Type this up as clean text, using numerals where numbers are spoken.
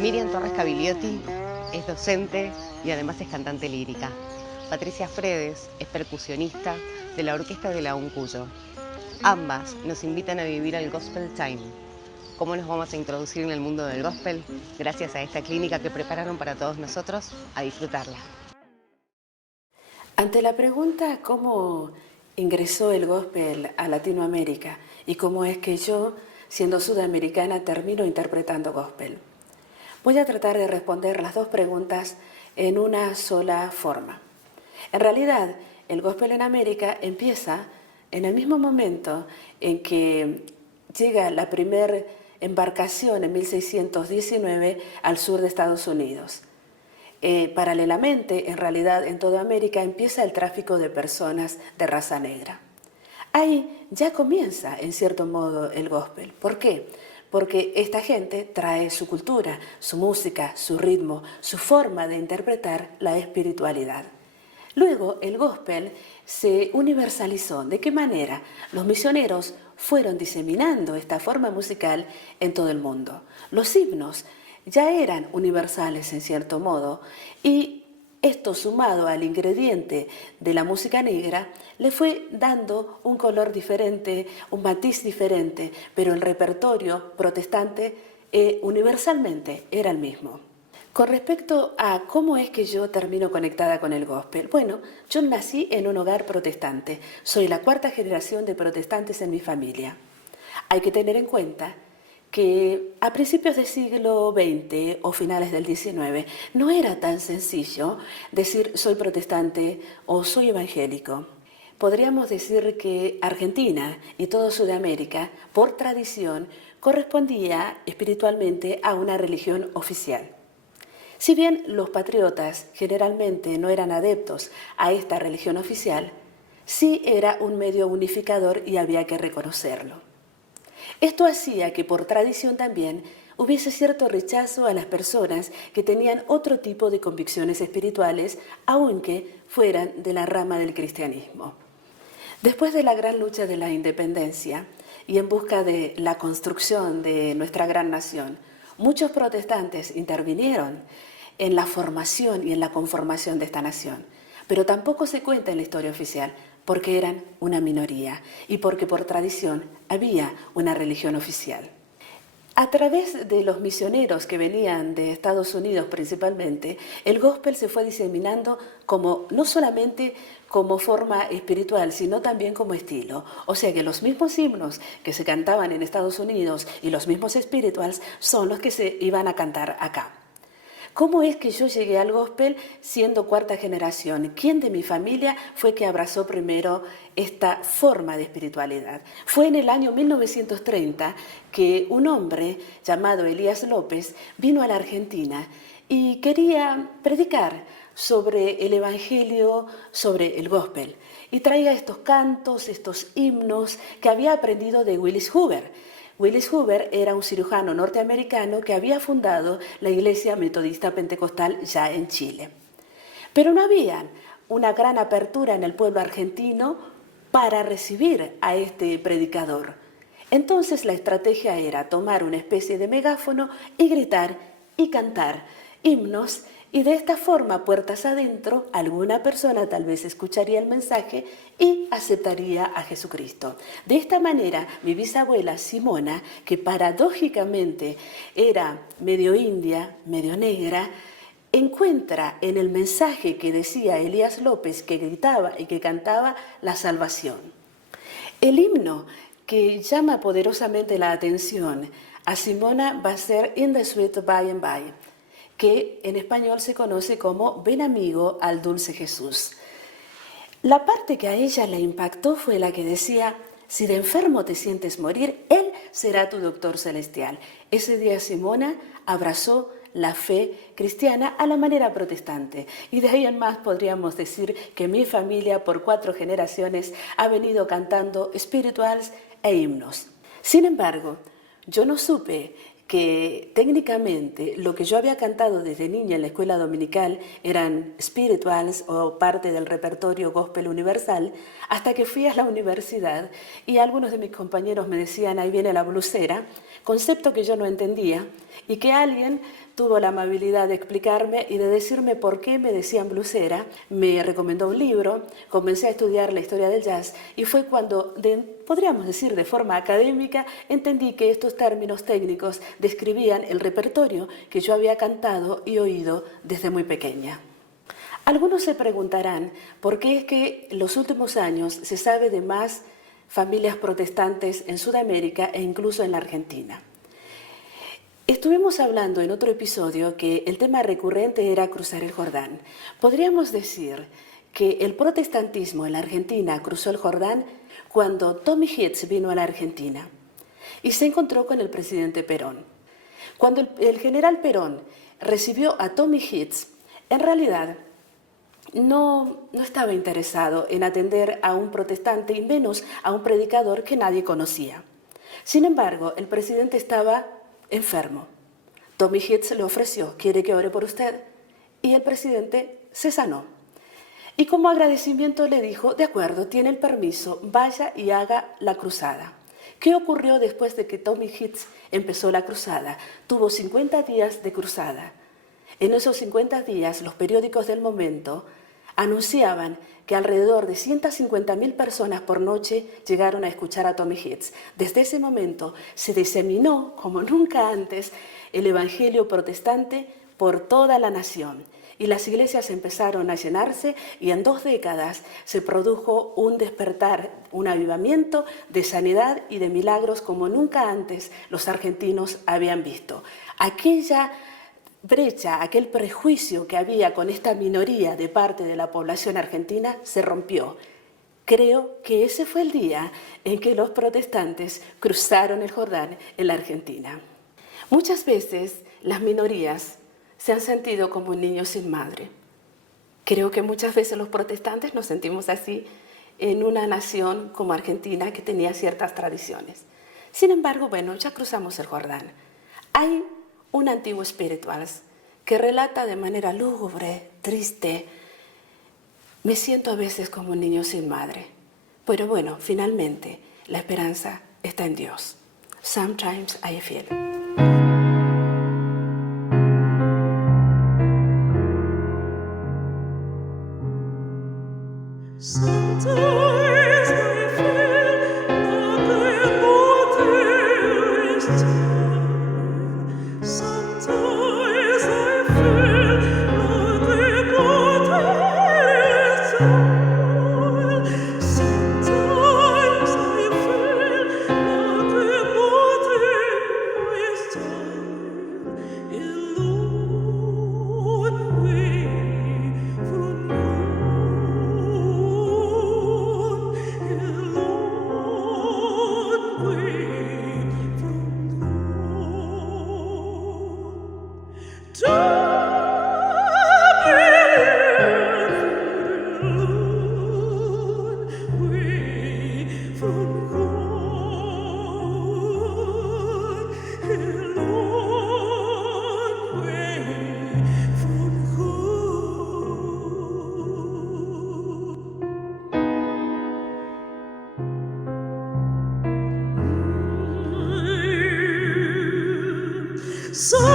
Miriam Torres Cavilliotti es docente y además es cantante lírica. Patricia Fredes es percusionista de la orquesta de la UNCUYO. Ambas nos invitan a vivir al Gospel Time. ¿Cómo nos vamos a introducir en el mundo del gospel? Gracias a esta clínica que prepararon para todos nosotros, a disfrutarla. Ante la pregunta cómo ingresó el gospel a Latinoamérica y cómo es que yo, siendo sudamericana, termino interpretando gospel, voy a tratar de responder las dos preguntas en una sola forma. En realidad, el gospel en América empieza en el mismo momento en que llega la primera embarcación en 1619 al sur de Estados Unidos. Paralelamente, en realidad, en toda América empieza el tráfico de personas de raza negra. Ahí ya comienza, en cierto modo, el gospel. ¿Por qué? Porque esta gente trae su cultura, su música, su ritmo, su forma de interpretar la espiritualidad. Luego, el gospel se universalizó. ¿De qué manera? Los misioneros fueron diseminando esta forma musical en todo el mundo. Los himnos ya eran universales en cierto modo y esto sumado al ingrediente de la música negra le fue dando un color diferente, un matiz diferente, pero el repertorio protestante universalmente era el mismo. Con respecto a cómo es que yo termino conectada con el gospel, bueno, yo nací en un hogar protestante, soy la cuarta generación de protestantes en mi familia. Hay que tener en cuenta que a principios del siglo XX o finales del XIX no era tan sencillo decir soy protestante o soy evangélico. Podríamos decir que Argentina y toda Sudamérica, por tradición, correspondía espiritualmente a una religión oficial. Si bien los patriotas generalmente no eran adeptos a esta religión oficial, sí era un medio unificador y había que reconocerlo. Esto hacía que por tradición también hubiese cierto rechazo a las personas que tenían otro tipo de convicciones espirituales, aunque fueran de la rama del cristianismo. Después de la gran lucha de la independencia y en busca de la construcción de nuestra gran nación, muchos protestantes intervinieron en la formación y en la conformación de esta nación, pero tampoco se cuenta en la historia oficial porque eran una minoría y porque por tradición había una religión oficial. A través de los misioneros que venían de Estados Unidos principalmente, el gospel se fue diseminando como no solamente como forma espiritual, sino también como estilo. O sea que los mismos himnos que se cantaban en Estados Unidos y los mismos spirituals son los que se iban a cantar acá. ¿Cómo es que yo llegué al gospel siendo cuarta generación? ¿Quién de mi familia fue que abrazó primero esta forma de espiritualidad? Fue en el año 1930 que un hombre llamado Elías López vino a la Argentina y quería predicar sobre el evangelio, sobre el gospel. Y traía estos cantos, estos himnos que había aprendido de Willis Huber. Willis Huber era un cirujano norteamericano que había fundado la Iglesia Metodista Pentecostal ya en Chile. Pero no había una gran apertura en el pueblo argentino para recibir a este predicador. Entonces la estrategia era tomar una especie de megáfono y gritar y cantar himnos y de esta forma, puertas adentro, alguna persona tal vez escucharía el mensaje y aceptaría a Jesucristo. De esta manera, mi bisabuela Simona, que paradójicamente era medio india, medio negra, encuentra en el mensaje que decía Elías López, que gritaba y que cantaba, la salvación. El himno que llama poderosamente la atención a Simona va a ser In the Sweet By and By, que en español se conoce como Ven amigo al dulce Jesús. La parte que a ella le impactó fue la que decía, si de enfermo te sientes morir, Él será tu doctor celestial. Ese día Simona abrazó la fe cristiana a la manera protestante. Y de ahí en más podríamos decir que mi familia por 4 generaciones ha venido cantando spirituals e himnos. Sin embargo, yo no supe que técnicamente lo que yo había cantado desde niña en la escuela dominical eran spirituals o parte del repertorio gospel universal, hasta que fui a la universidad y algunos de mis compañeros me decían, ahí viene la blusera, concepto que yo no entendía, y que alguien tuvo la amabilidad de explicarme y de decirme por qué me decían blusera, me recomendó un libro, comencé a estudiar la historia del jazz y fue cuando, podríamos decir de forma académica, entendí que estos términos técnicos describían el repertorio que yo había cantado y oído desde muy pequeña. Algunos se preguntarán por qué es que en los últimos años se sabe de más familias protestantes en Sudamérica e incluso en la Argentina. Estuvimos hablando en otro episodio que el tema recurrente era cruzar el Jordán. Podríamos decir que el protestantismo en la Argentina cruzó el Jordán cuando Tommy Hitz vino a la Argentina y se encontró con el presidente Perón. Cuando el general Perón recibió a Tommy Hitz, en realidad no estaba interesado en atender a un protestante y menos a un predicador que nadie conocía. Sin embargo, el presidente estaba enfermo. Tommy Hitz le ofreció, ¿quiere que ore por usted? Y el presidente se sanó. Y como agradecimiento le dijo, de acuerdo, tiene el permiso, vaya y haga la cruzada. ¿Qué ocurrió después de que Tommy Hitz empezó la cruzada? Tuvo 50 días de cruzada. En esos 50 días, los periódicos del momento anunciaban que alrededor de 150.000 personas por noche llegaron a escuchar a Tommy Hitz. Desde ese momento se diseminó, como nunca antes, el evangelio protestante por toda la nación. Y las iglesias empezaron a llenarse y en 2 décadas se produjo un despertar, un avivamiento de sanidad y de milagros como nunca antes los argentinos habían visto. Aquella brecha, aquel prejuicio que había con esta minoría de parte de la población argentina se rompió. Creo que ese fue el día en que los protestantes cruzaron el Jordán en la Argentina. Muchas veces las minorías se han sentido como niños sin madre. Creo que muchas veces los protestantes nos sentimos así en una nación como Argentina que tenía ciertas tradiciones. Sin embargo, bueno, ya cruzamos el Jordán. Hay un antiguo espiritual que relata de manera lúgubre, triste, me siento a veces como un niño sin madre. Pero bueno, finalmente, la esperanza está en Dios. Sometimes I feel. So